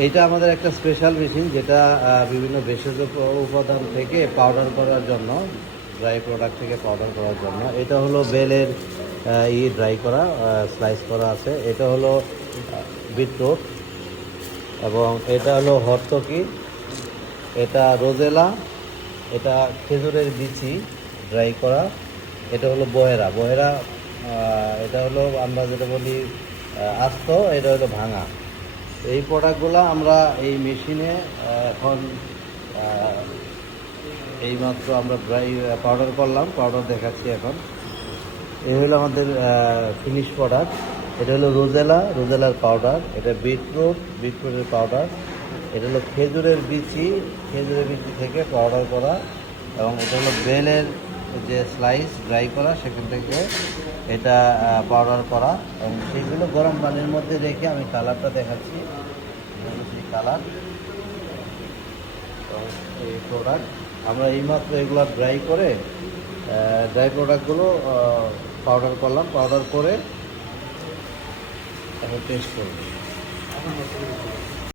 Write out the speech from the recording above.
এইটা আমাদের একটা স্পেশাল মেশিন, যেটা বিভিন্ন ভেষজ উপাদান থেকে পাউডার করার জন্য, ড্রাই প্রোডাক্ট থেকে পাউডার করার জন্য। এটা হলো বেলের ড্রাই করা, স্লাইস করা আছে। এটা হলো বিটরুট, এবং এটা হলো হর্তকি, এটা রোজেলা, এটা খেজুরের বিচি ড্রাই করা। এটা হলো বহেরা বহেরা, এটা হলো আমরা যেটা বলি আস্ত, এটা হলো ভাঙা। এই প্রোডাক্টগুলো আমরা এই মেশিনে এখন এইমাত্র আমরা ড্রাই পাউডার করলাম, পাউডার দেখাচ্ছি এখন। এই হলো আমাদের ফিনিশ প্রোডাক্ট। এটা হলো রোজেলার পাউডার, এটা বিটরুটের পাউডার, এটা হলো খেজুরের বিচি থেকে পাউডার করা, এবং এটা হলো বেলের যে স্লাইস ড্রাই করা, সেখান থেকে এটা পাউডার করা। এবং সেইগুলো গরম পানির মধ্যে রেখে আমি কালারটা দেখাচ্ছি, সেই কালার। এই প্রোডাক্ট আমরা এইমাত্র এগুলো ড্রাই প্রোডাক্টগুলো পাউডার করলাম, পাউডার করে এখন টেস্ট করব।